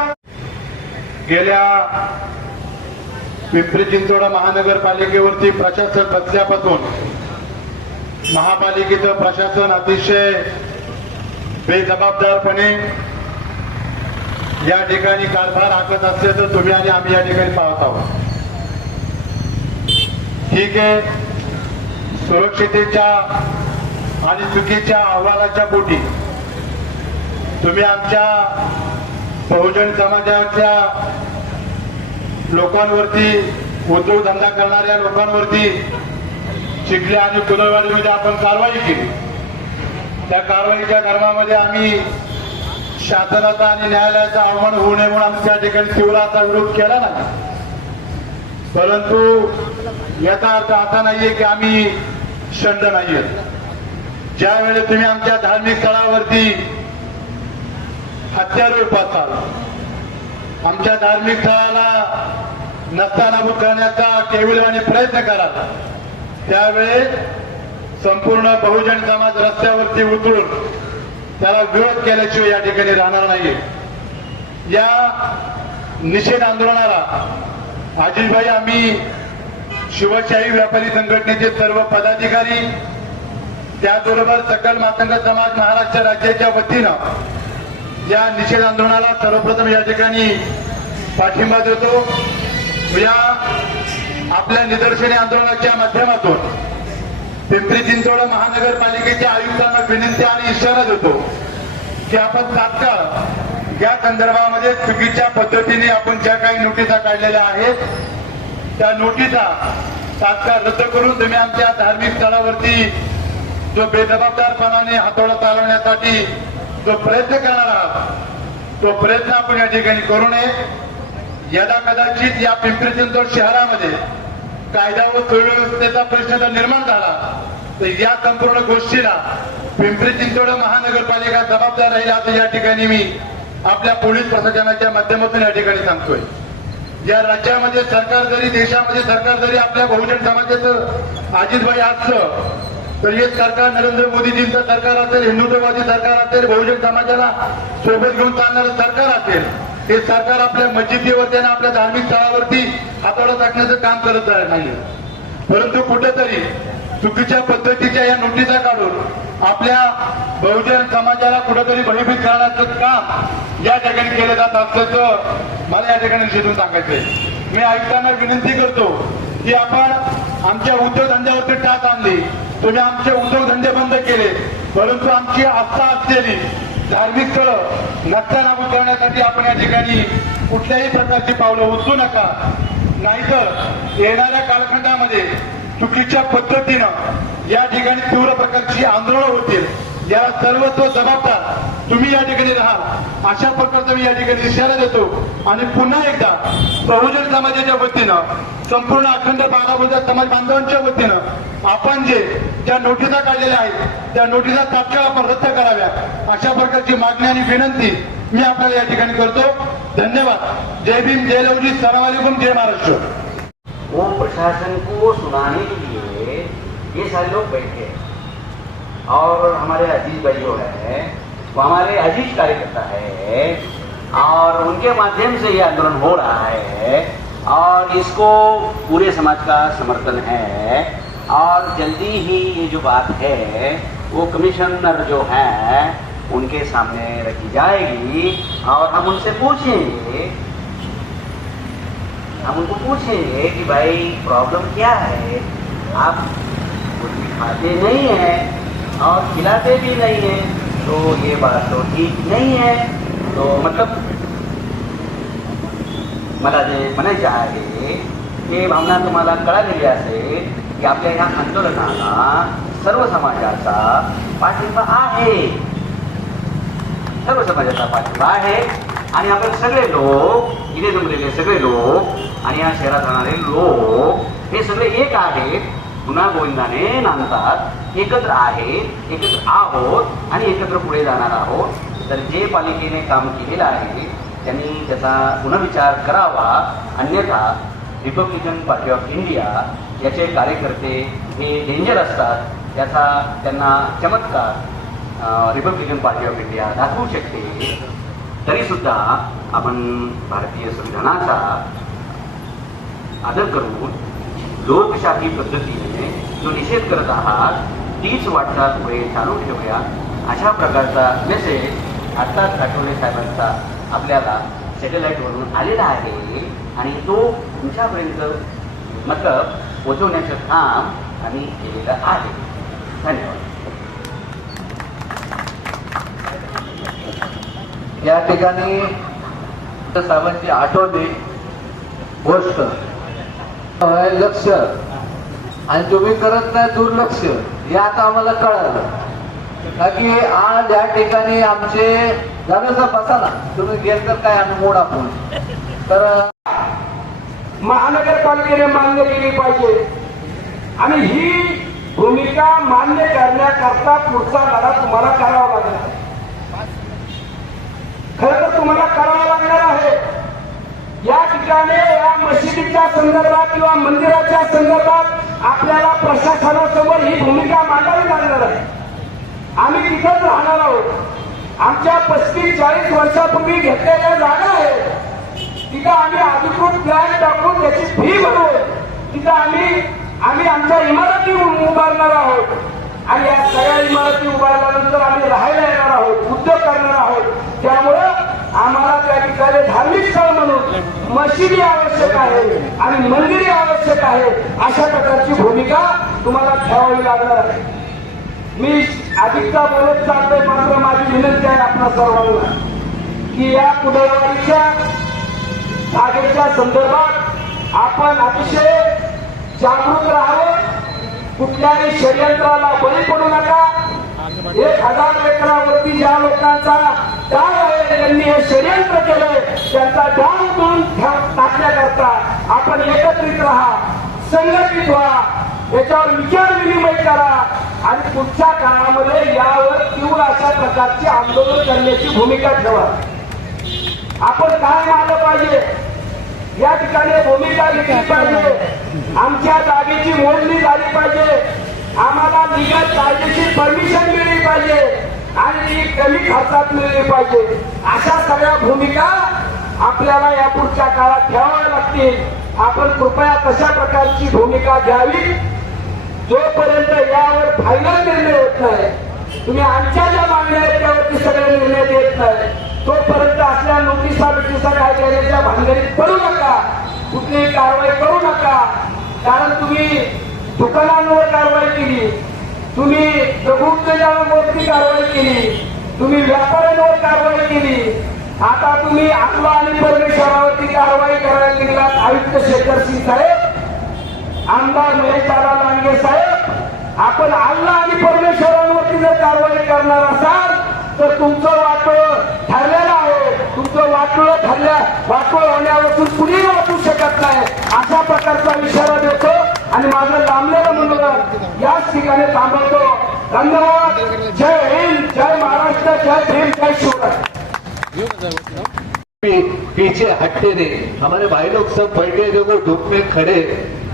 गेल्या पिंपरी चिंचवड महानगरपालिकेवरती प्रशासन बसल्यापासून महापालिकेचं प्रशासन अतिशय बेजबाबदारपणे या ठिकाणी कारभार आखत असल्याचं तुम्ही आणि आम्ही या ठिकाणी पाहत आहोत. ठीक आहे, सुरक्षितेच्या आणि चुकीच्या अहवालाच्या पोटी तुम्ही आमच्या बहुजन समाजाच्या लोकांवरती, उद्योगधंदा करणाऱ्या लोकांवरती चिखली आणि कुदळवाडीमध्ये आपण कारवाई केली. त्या कारवाईच्या धर्मामध्ये आम्ही शासनाचा आणि न्यायालयाचा अवमान होऊ नये म्हणून आम्ही त्या ठिकाणी तीव्र असा विरोध केला नाही. परंतु याचा अर्थ असा नाहीये की आम्ही शंड नाहीये. ज्यावेळेस तुम्ही आमच्या धार्मिक स्थळावरती हत्यारोळ पाचाल, आमच्या धार्मिक स्थळाला नस्तानाबूत करण्याचा केविलवाणी प्रयत्न कराल, त्यावेळेस संपूर्ण बहुजन समाज रस्त्यावरती उतरून त्याला विरोध केल्याशिवाय या ठिकाणी राहणार नाहीये. या निषेध आंदोलनाला अजितभाई, आम्ही शिवशाही व्यापारी संघटनेचे सर्व पदाधिकारी, त्याचबरोबर सकल मातंग समाज महाराष्ट्र राज्याच्या वतीनं या निषेध आंदोलनाला सर्वप्रथम या ठिकाणी पाठिंबा देतो. या आपल्या निदर्शने आंदोलनाच्या माध्यमातून पिंपरी चिंचवड महानगरपालिकेच्या आयुक्तांना विनंती आणि इशारा देतो की आपण तात्काळ या संदर्भामध्ये चुकीच्या पद्धतीने आपण ज्या काही नोटिसा काढलेल्या आहेत त्या नोटिसा तात्काळ रद्द करून तुम्ही आमच्या धार्मिक स्थळावरती जो बेजबाबदारपणाने हातोडा चालवण्यासाठी जो प्रयत्न करणार आहात तो प्रयत्न आपण या ठिकाणी करू नये. यदा कदाचित या पिंपरी चिंचवड शहरामध्ये कायदा व सुव्यवस्थेचा प्रश्न जर निर्माण झाला तर या संपूर्ण गोष्टीला पिंपरी चिंचवड महानगरपालिका जबाबदार राहील असं या ठिकाणी मी आपल्या पोलीस प्रशासनाच्या माध्यमातून या ठिकाणी सांगतोय. या राज्यामध्ये सरकार जरी, देशामध्ये सरकार जरी आपल्या बहुजन समाजाचं अजितभाई असलं तर हे सरकार नरेंद्र मोदीजींचं सरकार असेल, हिंदुत्ववादी सरकार असेल, बहुजन समाजाला सोबत घेऊन चालणारं सरकार असेल, हे सरकार आपल्या मस्जिदीवरती आणि आपल्या धार्मिक स्थळावरती हातोडा टाकण्याचं काम करत नाही. परंतु कुठेतरी चुकीच्या पद्धतीच्या या नोटिसा काढून आपल्या बहुजन समाजाला कुठेतरी भयभीत करण्याचं काम या ठिकाणी केलं जात असल्याचं मला या ठिकाणी निषेधून सांगायचंय. मी आयुक्तांना विनंती करतो की आपण आमच्या उद्योगधंद्यावरती टाच आणली, तुम्ही आमचे उद्योगधंदे बंद केले, परंतु आमची आस्था असलेली धार्मिक स्थळं नष्टनाबूत करण्यासाठी आपण या ठिकाणी कुठल्याही प्रकारची पावलं उचलू नका. येणाऱ्या कालखंडामध्ये चुकीच्या पद्धतीनं या ठिकाणी तीव्र प्रकारची आंदोलनं होतील, याला सर्वस्व जबाबदार तुम्ही या ठिकाणी राहाल अशा प्रकारचा मी या ठिकाणी इशारा देतो. आणि पुन्हा एकदा बहुजन समाजाच्या वतीनं, संपूर्ण अखंड बारामती समाज बांधवांच्या वतीनं आपण ज्या नोटिसा काढलेल्या आहेत त्या नोटिसा तात्काळ आपण रद्द कराव्या अशा प्रकारची मागणी आणि विनंती मी आपल्याला या ठिकाणी करतो. धन्यवाद. जय भीम, जय लवजी, सलाम वालेकुम, जय महाराष्ट्र. वो प्रशासन को सुनाने के लिए ये सारे लोग बैठे हैं और हमारे अजीज भाई जो है वो हमारे अजीज कार्यकर्ता है और उनके माध्यम से ये आंदोलन हो रहा है और इसको पूरे समाज का समर्थन है और जल्दी ही ये जो बात है वो कमिश्नर जो है उनके सामने रखी जाएगी और हम उनसे पूछेंगे, हम उनको पूछेंगे कि भाई प्रॉब्लम क्या है, आप कुछ भी खाते नहीं हैं और खिलाते भी नहीं हैं, तो ये बात तो ठीक नहीं है. तो मतलब मला जे म्हणायचे आहे की भावना तुम्हाला कळालेली असेल की आपल्या ह्या आंदोलनाला सर्व समाजाचा पाठिंबा आहे, सर्व समाजाचा पाठिंबा आहे आणि आपण सगळे लोक इथे जमलेले सगळे लोक आणि या शहरात राहणारे लोक हे सगळे एक आहेत, पुन्हा गोविंदाने नांदतात, एकत्र आहेत, एकत्र आहोत आणि एकत्र पुढे जाणार आहोत. तर जे पालिकेने काम केलेलं आहे त्यांनी त्याचा पुनर्विचार करावा, अन्यथा रिपब्लिकन पार्टी ऑफ इंडिया याचे कार्यकर्ते हे डेंजर असतात, त्याचा त्यांना चमत्कार रिपब्लिकन पार्टी ऑफ इंडिया दाखवू शकते. तरीसुद्धा आपण भारतीय संविधानाचा आदर करून लोकशाही पद्धतीने जो निषेध करत आहात तीच वाटचाल पुढे चालू ठेवूया अशा प्रकारचा मेसेज आत्ताच आठवले साहेबांचा आपल्याला सॅटेलाईटवरून आलेला आहे आणि तो तुमच्यापर्यंत मतलब पोहोचवण्याचं काम आम्ही केलेलं आहे. धन्यवाद. या ठिकाणी साहेबांची आठवली गोष्ट लक्ष आणि तुम्ही करत नाही दुर्लक्ष हे आता आम्हाला कळालं. का की आज या ठिकाणी आमचे झालं बसा ना तुम्ही गेल तर काय आम्ही मोड आपण तर महानगरपालिकेने मान्य केली पाहिजे आणि ही भूमिका मान्य करण्याकरता पुढचा लढा तुम्हाला करावा लागणार. खरं तर तुम्हाला करावा लागणार आहे. या ठिकाणी या मशिदीच्या संदर्भात किंवा मंदिराच्या संदर्भात आपल्याला प्रशासनासमोर ही भूमिका मांडावी लागणार आहे. आम्ही तिथंच राहणार आहोत. आमच्या 35-40 वर्षापूर्वी घेतलेल्या जागा आहे तिथं आम्ही अधिकृत प्लॅन टाकून त्याची फी भरून तिथं आम्ही आमच्या इमारती उभारणार आहोत आणि या सगळ्या इमारती उभारल्यानंतर आम्ही राहायला येणार आहोत, उद्योग करणार आहोत. त्यामुळं आम्हाला त्या ठिकाणी धार्मिक स्थळ म्हणून मशिदी आवश्यक आहे आणि मंदिरे आवश्यक आहे. अशा प्रकारची भूमिका तुम्हाला ठेवावी लागणार आहे. मी अधिकचा बोलत चालतोय, मात्र माझी विनंती आहे आपल्या सर्वांना की या कुदळवाडीच्या जागेच्या संदर्भात आपण अतिशय जागृत राहावं. कुठल्याही षडयंत्राला बळी पडू नका. 1000 एकरावरती ज्या लोकांचा डाग आहे त्यांनी हे षडयंत्र केलंय त्यांचा डाग उधळून टाकण्याकरता आपण एकत्रित राहा, संघटित व्हा, याच्यावर विचार विनिमय करा आणि पुढच्या काळामध्ये यावर तीव्र अशा प्रकारचे आंदोलन करण्याची भूमिका ठेवा. आपण काय मानलं पाहिजे या ठिकाणी भूमिका घेतली पाहिजे. आमच्या जागेची मोजणी झाली पाहिजे, आम्हाला लीगल कायदेशीर परमिशन मिळली पाहिजे आणि ती कमी खर्चात मिळली पाहिजे. अशा सगळ्या भूमिका आपल्याला या पुढच्या काळात ठेवाव्या लागतील. आपण कृपया तशा प्रकारची भूमिका घ्यावी. जोपर्यंत यावर फायनल निर्णय होत नाही, तुम्ही आमच्या ज्या मागण्या आहेत त्यावरती सगळे निर्णय देत नाही, तोपर्यंत असल्या नोटिसा बिटिसा काय करण्याच्या भानगडीत पडू नका, कुठलीही कारवाई करू नका. कारण तुम्ही दुकानांवर कारवाई केली, तुम्ही प्रभुत्वावरती कारवाई केली, तुम्ही व्यापाऱ्यांवर कारवाई केली, आता तुम्ही आपला आणि परमेश्वरावरती कारवाई करायला निघालात. आयुक्त शेखर सिंग साहेब आमदार महेशदादा लांडगे साहेब, आपण अल्ला आणि परमेश्वरांवरती जर कारवाई करणार असाल तर तुमचं वाटोळं ठरलेलं आहे. तुमचं वाटोळं होण्यापासून कुणीही वाचू शकत नाही, अशा प्रकारचा इशारा देतो आणि माझं लांबलेलं म्हणून याच ठिकाणी थांबवतो. धन्यवाद. जय हिंद, जय महाराष्ट्र, जय भीम, जय शिवराय. पीछे हटते नहीं. हमारे भाई लोग सब बैठे देखो धूप में खड़े,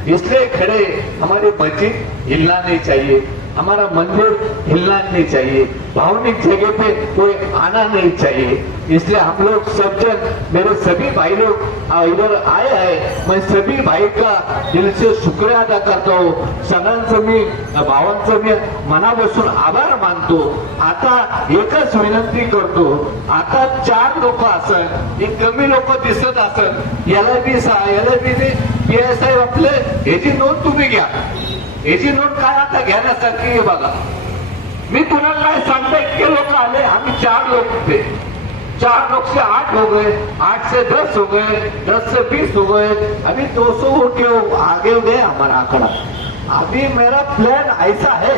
इसलिए खड़े. हमारी मस्जिद हिलना नहीं चाहिए, हमारा मंदिर हिलना नहीं चाहिए, भावनिक जगह पे कोई आना नहीं चाहिए. इसलिए हम लोग सब जन, मेरे सभी भाई लोग इधर आए हैं. मैं सभी भाई का दिल से शुक्रिया अदा करता हूँ. सगळ्यांचं मी भावांचं मी मनापासून आभार मानतो. आता एकच विनंती करतो, आता 4 लोक असत, एक कमी लोक दिसत असत, याला बी PSI आपले याची नोंद तुम्ही घ्या. याची नोंद काय आता घेण्यासारखी आहे बघा. मी तुम्हाला काय सांगतो, इतके लोक आले, आम्ही 4 लोग थे. 4 लोग से 8 हो गए, 8 से 10 हो गए, 10 से 20 हो गए, अभी 200 के आगे हो गए हमारा आंकड़ा. अभी मेरा प्लान ऐसा है,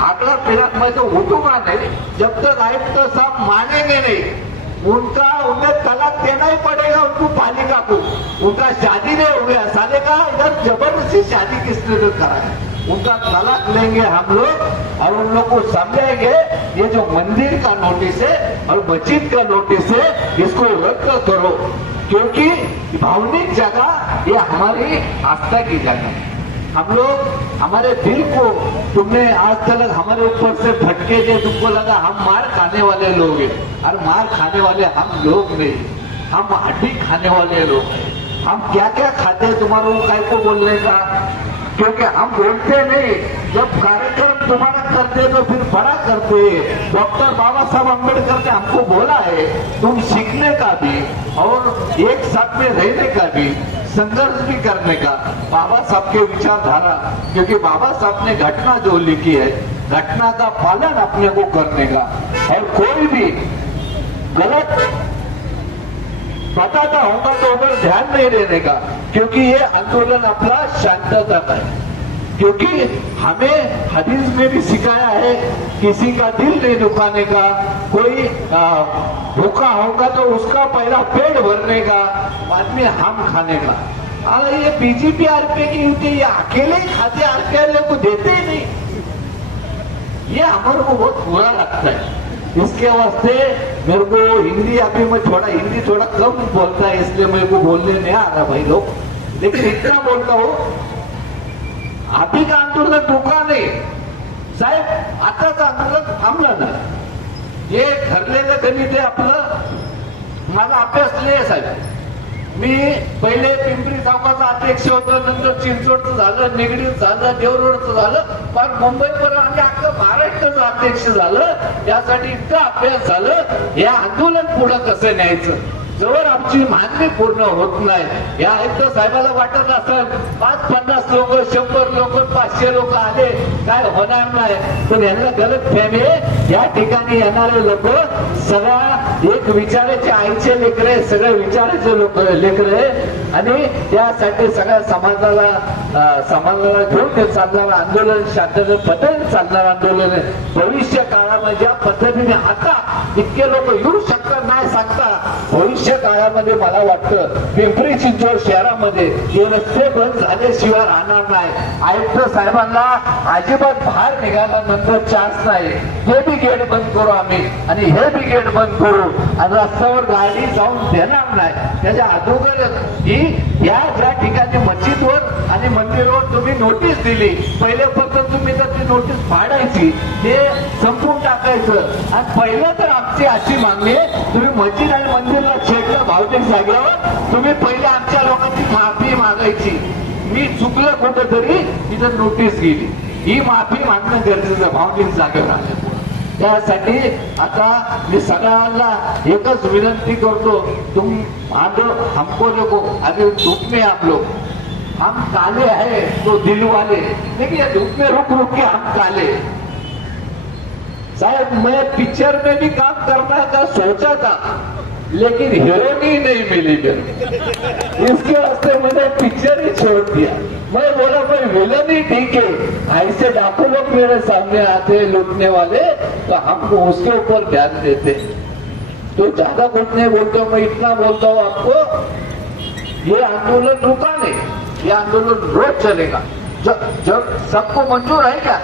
आंकड़ा प्लान में तो उठूंगा नहीं जब तक आयुक्त साहब मानेंगे नहीं. उन्हें तलाक देना ही पड़ेगा उनको, पालिका को. उनका शादी नहीं हो गया, साले का इधर जबरदस्ती शादी किसने तो करा है. उनका तलाक लेंगे हम लोग और उन लोग को समझाएंगे ये जो मंदिर का नोटिस है और मस्जिद का नोटिस है इसको रद्द करो, क्योंकि भावनिक जगह ये हमारी आस्था की जगह है. हम लोग हमारे दिल को, तुमने आज तक हमारे ऊपर से भटके थे, तुमको लगा हम मार खाने वाले लोग हैं. और मार खाने वाले हम लोग नहीं, हम हड्डी खाने वाले लोग हैं. हम क्या क्या खाते हैं तुम्हारे को काय को बोलने का, क्योंकि हम बोलते नहीं. जब कार्यक्रम तुम्हारा करते तो फिर बड़ा करते. डॉक्टर बाबा साहब अम्बेडकर ने हमको बोला है तुम सीखने का भी और एक साथ में रहने का भी, संघर्ष भी करने का. बाबा साहब के विचारधारा, क्योंकि बाबा साहब ने घटना जो लिखी है, घटना का पालन अपने को करने का, और कोई भी गलत बताता होगा तो ऊपर ध्यान नहीं देने का, क्योंकि ये आंदोलन अपना शांतता का है. क्योंकि हमें हदीस में भी सिखाया है किसी का दिल नहीं दुखाने का, कोई भूखा होगा तो उसका पहला पेट भरने का, बाद में हम खाने का. और ये बीजेपी आरपीआई की युति ये अकेले ही खाते, आरपीआई को देते ही नहीं. ये हमारे को बहुत बुरा लगता है. इसके वास्ते मेरे को हिंदी, अभी मैं हिंदी थोड़ा कम बोलता है, इसलिए मेरे को बोलने नहीं आ रहा भाई लोग, लेकिन इतना बोलता हूँ. अभी का आंदोलन रुका नाही साहेब, आताच आंदोलन थांबलं ना. हे ठरलेलं गणित आहे आपलं. माझा अभ्यास नाही साहेब. मी पहिले पिंपरी चौकाचा अध्यक्ष होतो, नंतर चिंचवडचं झालं, निगडीत झालं, देवरोडचं झालं, पण मुंबईपर्यंत आणि अख्खं महाराष्ट्राचं अध्यक्ष झालं. यासाठी इतकं अभ्यास झालं, हे आंदोलन पुढं कसं न्यायचं. जवळ आमची मागणी पूर्ण होत नाही. या आयुक्त साहेबाला वाटत असेल 5-50 लोक, 100 लोक, 500 लोक आले काय होणार नाही, पण यांना गलत फहमी आहे. या ठिकाणी येणारे लोक सगळ्या एक विचाराचे आईचे लेकरे, सगळे विचाराचे लोक लेकरे, आणि त्यासाठी सगळ्या समाजाला घेऊन ते चालणारं आंदोलन, शांततेने पद्धतीने चालणारं आंदोलन आहे. भविष्य काळामध्ये ज्या पद्धतीने आता इतके लोक येऊ शकतात नाही सांगता, भविष्य काळामध्ये मला वाटतं पिंपरी चिंचवड शहरामध्ये हे रस्ते बंद झाल्याशिवाय राहणार नाही. आयुक्त साहेबांना अजिबात बाहेर निघाल्यानंतर चान्स नाही. हे बी गेट बंद करू आम्ही आणि हे बी गेट बंद करू आणि रस्त्यावर गाडी जाऊन देणार नाही. त्याच्या अगोदर ही या ज्या ठिकाणी मस्जिदवर आणि मंदिरावर तुम्ही नोटीस दिली, पहिले फक्त तुम्ही तर ती नोटीस फाडायची, ते संपून टाकायचं. आणि पहिलं तर आमची अशी मागणी आहे, तुम्ही मस्जिद आणि मंदिरला छेडलं भावनिक जागेवर, तुम्ही पहिले आमच्या लोकांची माफी मागायची. मी चुकलं कुठं तरी तिथं नोटीस गेली, ही माफी मागणं गरजेचं भावनिक जागेवर आल्यामुळे. त्यासाठी आता मी सगळ्यांना एकच विनंती करतो, तुम हमको देखो अभी धूप में आप लोग, हम काले हैं तो दिल वाले, देखिए धूप में रुक रुक के हम काले. साहब मैं पिक्चर में भी काम करने का सोचा था, लेकिन हीरोइन ही नहीं मिली मेरे, इसके वास्ते मैंने पिक्चर ही छोड़ दिया. मैं बोला भाई विलन ही ठीक है, ऐसे डाकू लोग मेरे सामने आते हैं लूटने वाले, तो हमको उसके ऊपर ध्यान देते। तो ज्यादा कुछ नहीं बोलता हूँ, मैं इतना बोलता हूँ आपको, ये आंदोलन रुका नहीं, ये आंदोलन रोज चलेगा जब सबको मंजूर है क्या?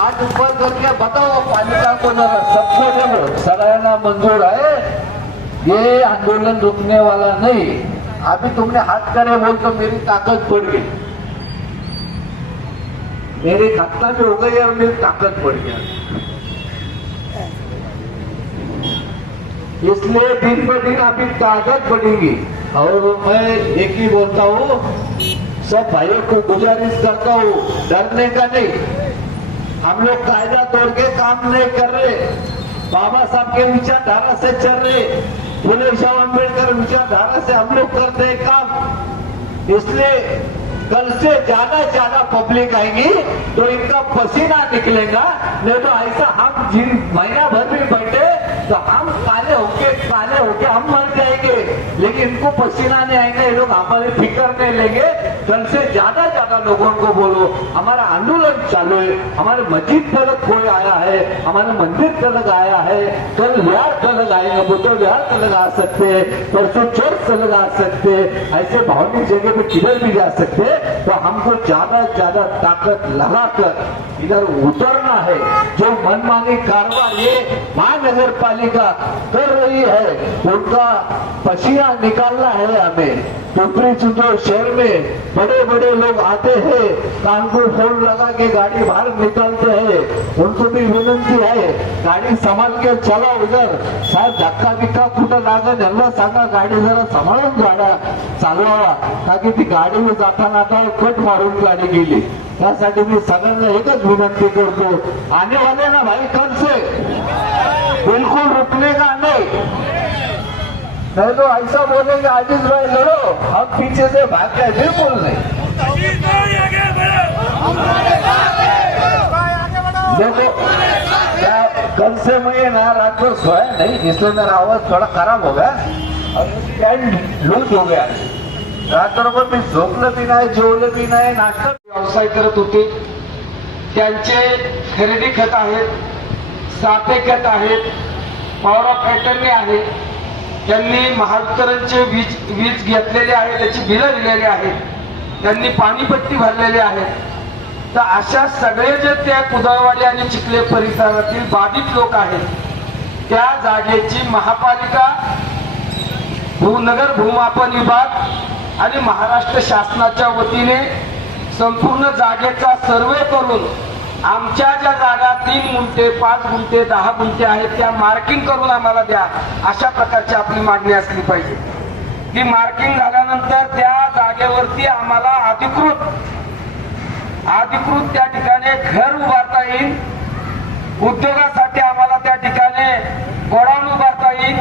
आज ऊपर करके बताओ पालिका को जरा, सबको जब सराहना मंजूर है, ये आंदोलन रुकने वाला नहीं। अभी तुमने हाथ करे बोल तो मेरी ताकत बढ़ गई, मेरी घटना भी हो गई और मेरी ताकत बढ़ गया। इसलिए दिन ब दिन अभी ताकत बढ़ेगी। और मैं एक ही बोलता हूँ, सब भाइयों को गुजारिश करता हूँ, डरने का नहीं। हम लोग कायदा तोड़ के काम नहीं कर रहे, बाबा साहब के विचारधारा से चल रहे, फुले शाह अम्बेडकर विचारधारा से हम लोग करते हैं काम। इसलिए कल से ज्यादा पब्लिक आएगी तो इनका पसीना निकलेगा, नहीं तो ऐसा हम जिन महीना भर भी बैठे तो हम काले होके हम मर जाएंगे, लेकिन इनको पसीना नहीं आएगा, ये लोग हमारे फिक्र नहीं लेंगे। कल से ज्यादा लोगों को बोलो, हमारा आंदोलन चालू है, हमारे मस्जिद तलक कोई आया है, हमारे मंदिर तलक आया है, कल बिहार तलक आएंगे, बुधवार बिहार तलक आ सकते हैं, परसों चर्च तलक आ सकते हैं, ऐसे भावनिक जगह पे किधर भी जा सकते हैं। तो हमको ज्यादा ताकत लगाकर इधर उतरना है। जो मनमानी कारवाई ये महानगर पालिका कर रही है, उनका पसीना निकालना है हमें। टुकड़ी चुंदर शहर में बड़े लोग आते हैं, कान को फोन लगा के गाड़ी बाहर निकालते हैं, उनको भी विनंती है गाड़ी संभाल के चला, उधर साहेब धक्का बिक्का कुठं लागत यांना सांगा, गाडी जरा सांभाळून गाड्या चालवावा, ताकि ती गाडी में जाताना आता कट मारून गाडी गेली। त्यासाठी मी सगळ्यांना एकच विनंती करतो, आने वाले ना भाई कल से बिल्कुल रुकने का नहीं तो ऐसा बोलेंगे आजीज भाई लड़ो, हम पीछे से भाग गए, बिल्कुल नहीं। देखो क्या कल से मैं ना रात भर सोया नहीं, इसलिए मेरा आवाज थोड़ा खराब हो गया और कैंड लूज हो गया। रात बरोबर मी झोपलं भी नाही, जेवलं भी नाही, नाश्ता व्यवसाय करत होते, त्यांचे खरेदी खत आहेत, साठे खत आहेत, पॉवर ऑफ अटर्नी आहे, त्यांनी महावितरणचे वीज घेतलेले आहे, त्याची बिलं दिलेली आहेत, त्यांनी पाणीपट्टी भरलेली आहे। तर अशा सगळे जे त्या कुदळवाडी आणि चिखले परिसरातील बाधित लोक आहेत, त्या जागेची महापालिका, नगर भूमापन विभाग आणि महाराष्ट्र शासनाच्या वतीने संपूर्ण जागेचा सर्वे करून आमच्या ज्या जागा 3 गुंठे 5 गुंठे 10 गुंठे आहेत त्या मार्किंग करून आम्हाला द्या, अशा प्रकारची आपली मागणी असली पाहिजे। ती मार्किंग झाल्यानंतर त्या जागेवरती आम्हाला अधिकृत त्या ठिकाणी घर उभारता येईल, उद्योगासाठी आम्हाला त्या ठिकाणी गोडाऊन उभारता येईल,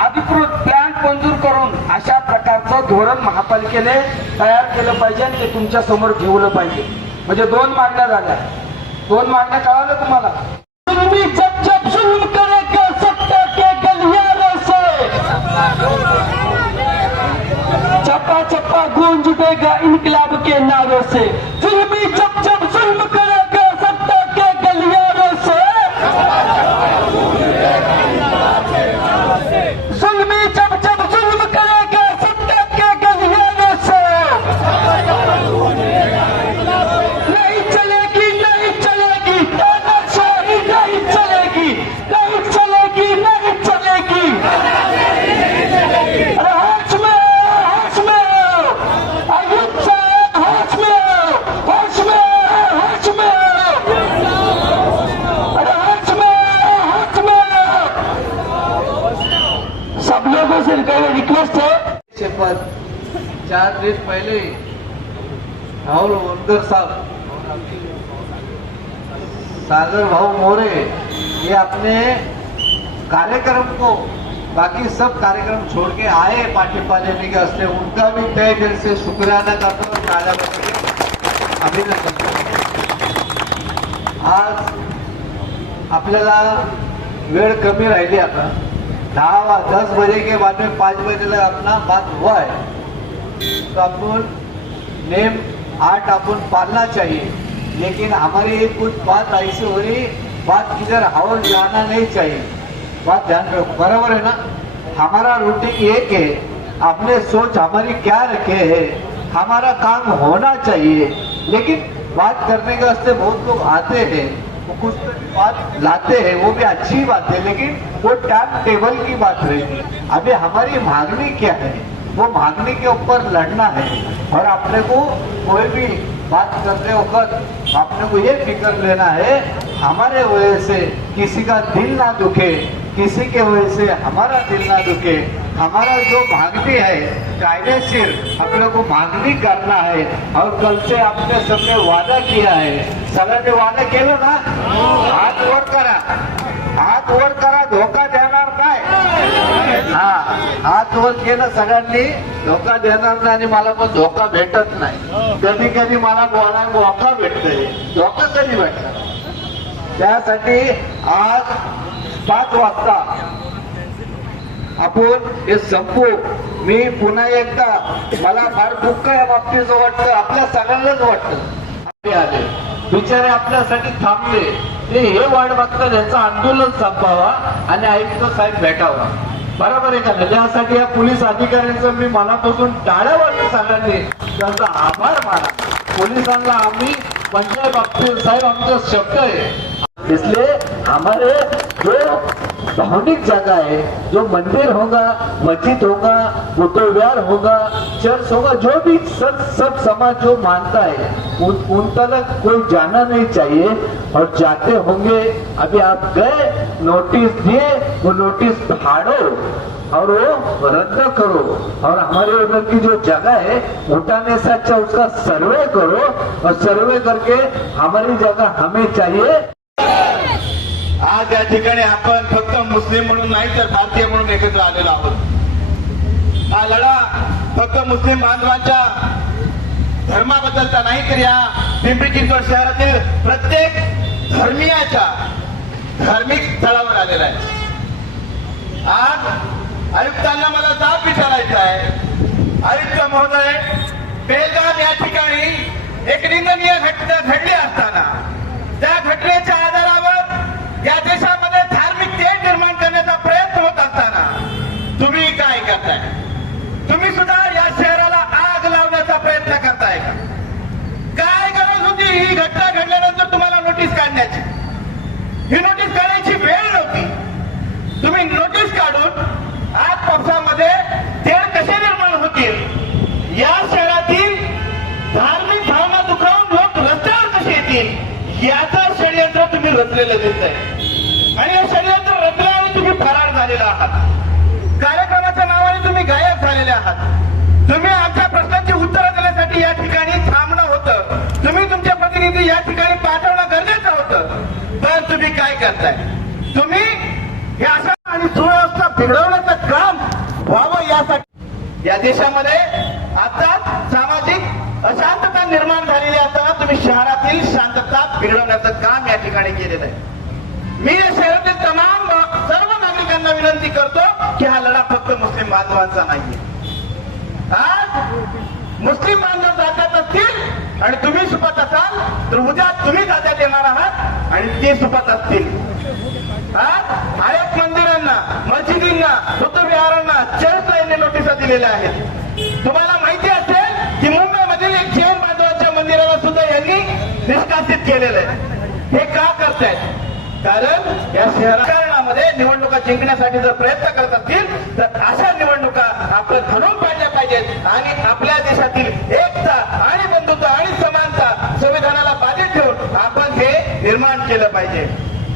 अधिकृत प्लॅन मंजूर करून अशा प्रकारचं धोरण महापालिकेने तयार केलं पाहिजे आणि ते तुमच्या समोर ठेवलं पाहिजे। म्हणजे 2 मागण्या झाल्या, 2 मागण्या कळाल्या तुम्हाला। तुम्ही जब जुल्म करेगा सत्ता के गलियारों से, चप्पा गूंज उठेगा इनकलाब के नारों से। जुल्मी जब जुल्म करेगा सत्ता के गलियारों से, जुल्मी जब जुल्म करेगा सत्ता के गलियारों से, नहीं चलेगी तानाशाही, नहीं चलेगी। अरे होश में अयुब साहब, होश में अरे होश में। सब लोगों से रिक्वेस्ट है, शपथ 4 दिन पहले राहुल वनकर साहब, सागर भाऊ मोरे, ये अपने कार्यक्रम को, बाकी सब कार्यक्रम छोड़ के आए पाठिंबा देने के वास्ते, उनका भी तहे दिल से शुक्रिया अदा करता हूँ, ताजा अभिनंदन करतो। आज आपल्याला वेळ कमी राहिली, आता 10 बजे के बाद में 5 बजे तक अपना बात हुआ है, तो अपन नेम 8 अपन पालना चाहिए, लेकिन हमारी कुछ बात ऐसी हो रही, बात किधर हवा जाना नहीं चाहिए। बात ध्यान रखो, बराबर है ना। हमारा रूटीन एक है, अपने सोच हमारी क्या रखे है, हमारा काम होना चाहिए। लेकिन बात करने के वास्ते बहुत लोग आते हैं, वो कुछ तो बात लाते हैं, वो भी अच्छी बात है, लेकिन वो टाइम टेबल की बात रहती है। अभी हमारी मांगनी क्या है, वो मांगनी के ऊपर लड़ना है। और अपने को कोई भी बात करते वक्त अपने को ये फिक्र लेना है, हमारे वजह से किसी का दिल ना दुखे, किसी के वजह से हमारा दिल ना दुखे। हमारा जो मांगनी है कायदेशीर अपने को मांगनी करना है। और कल से आपने सबने वादा किया है, सगळ्यांनी वादा केलं ना, हात वर करा, हात वर करा, धोका देणार काय। हा, हात वर केलं सगळ्यांनी, धोका देणार नाही। आणि मला पण धोका भेटत नाही, कधी कधी मला बोलायला धोका भेटतोय, धोका कधी भेटणार। त्यासाठी आज 5 वाजता आपण हे संपू। मी पुन्हा एकदा, मला फार दुःख या बाबतीचं वाटतं, आपल्या सगळ्यांनाच वाटतं। आले बिचारे आपल्यासाठी थांबले, ते हे वाट बघतात यांचं आंदोलन संपावा आणि आयुक्त साहेब भेटावा, बरोबर आहे का नाही। त्यासाठी या पोलीस अधिकाऱ्यांचं मी मनापासून टाळ्या वाजवून सगळ्यांनी त्यांचा आभार माना। पोलिसांना आम्ही पंचायत बाबतीत साहेब आमचा शब्द आहे, इसलिए हमारे जो धार्मिक जगह है, जो मंदिर होगा, मस्जिद होगा, बुद्ध विहार होगा, चर्च होगा, जो भी सब समाज जो मानता है उन तक कोई जाना नहीं चाहिए। और जाते होंगे, अभी आप गए, नोटिस दिए, वो नोटिस फाड़ो और वो रद्द करो। और हमारे उधर की जो जगह है उठाने से अच्छा उसका सर्वे करो, और सर्वे करके हमारी जगह हमें चाहिए। आज या ठिकाणी आपण फक्त मुस्लिम म्हणून नाही तर भारतीय म्हणून एकत्र आलेलो आहोत। हा लढा फक्त मुस्लिम बांधवांच्या धर्माबद्दलचा नाही, तर या पिंपरी चिंचवड शहरातील प्रत्येक धर्मीयाच्या धार्मिक स्थळावर आलेला आहे। आज आयुक्तांना मला जाब विचारायचा आहे। आयुक्त महोदय, बेलगाम या ठिकाणी एक निंदनीय घटना घडली असताना त्या घटनेच्या आधारावर या देशामध्ये धार्मिक तेढ निर्माण करण्याचा प्रयत्न होत असताना तुम्ही काय करताय? तुम्ही सुद्धा या शहराला आग लावण्याचा प्रयत्न करताय का? काय गरज होती ही घटना घडल्यानंतर तुम्हाला नोटीस काढण्याची? ही नोटीस काढायची वेळ नव्हती। तुम्ही नोटीस काढून आज पक्षामध्ये तेढ कसे निर्माण होतील, या शहरातील धार्मिक भावना दुखावून लोक रस्त्यावर कसे येतील, याचं षडयंत्र तुम्ही रचलेलं दिसतंय। आणि या षडयंत्र रचल्याने तुम्ही फरार झालेला आहात, कार्यक्रमाच्या नावाने तुम्ही गायब झालेले आहात। तुम्ही आमच्या प्रश्नांची उत्तरं देण्यासाठी या ठिकाणी थांबणं होतं, तुम्ही तुमचे प्रतिनिधी या ठिकाणी पाठवणं गरजेचं होतं, पण तुम्ही काय करताय? तुम्ही हे अशा आणि सुव्यवस्था बिघडवण्याचं काम व्हावं यासाठी या देशामध्ये आता सामाजिक अशांतता निर्माण झालेली असताना तुम्ही शहरातील शांतता बिघडवण्याचं काम या ठिकाणी केलेलं आहे। मी या शहरातील तमाम सर्व नागरिकांना विनंती करतो की हा लढा फक्त मुस्लिम बांधवांचा नाहीये। आज मुस्लिम बांधव जातात असतील आणि तुम्ही सुपत असाल, तर उद्या तुम्ही जात्यात येणार आहात आणि ते सुपत असतील। आज अनेक मंदिरांना, मस्जिदींना, बुद्ध विहारांना, चर्चला यांनी नोटिसा दिलेल्या आहेत। तुम्हाला माहिती असेल की मुंबईमधील एक जैन बांधवांच्या मंदिराला सुद्धा यांनी निष्कासित केलेलं आहे। हे का करतायत? कारण या शहरामध्ये निवडणुका जिंकण्यासाठी जर प्रयत्न करत असतील तर अशा निवडणुका आपण घडवून पाडल्या पाहिजेत आणि आपल्या देशातील एकता आणि बंधुता आणि समानता संविधानाला बाधित ठेवून आपण हे निर्माण केलं पाहिजे।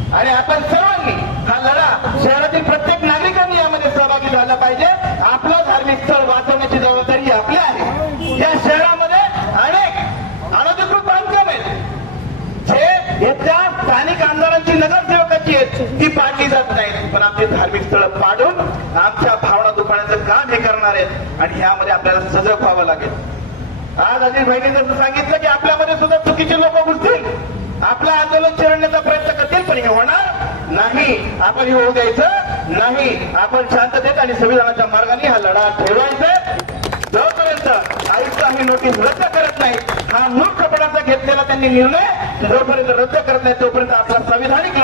आणि आपण सर्वांनी हा लढा, शहरातील प्रत्येक नागरिकांनी यामध्ये सहभागी झाला पाहिजे। आपलं धार्मिक स्थळ वाचवण्याची जबाबदारी आपली आहे। या शहरामध्ये अनेक अनधिकृत बांधकाम आहेत, जे त्या स्थानिक आमदारांची, नगरसेवकाची आहेत, ती पाडली जात नाहीत, पण आपली धार्मिक स्थळं पाडून आमच्या भावना दुखवण्याचं काम हे करणार आहेत आणि ह्यामध्ये आपल्याला सजग व्हावं लागेल। आज अजित भाईंनी जसं सांगितलं की आपल्यामध्ये सुद्धा चुकीचे लोक घुसतील, आपलं आंदोलन चिरडण्याचा प्रयत्न करतील, पण हे होणार नाही। आपण हे होऊ द्यायचं नाही। आपण शांततेत आणि संविधानाच्या मार्गाने हा लढा ठेवायचा, जोपर्यंत आयुक्त ही नोटीस रद्द करत नाही हा मूर्खपणाचा घेतलेला त्यांनी निर्णय जोपर्यंत रद्द करत नाही तोपर्यंत आपला संविधानिक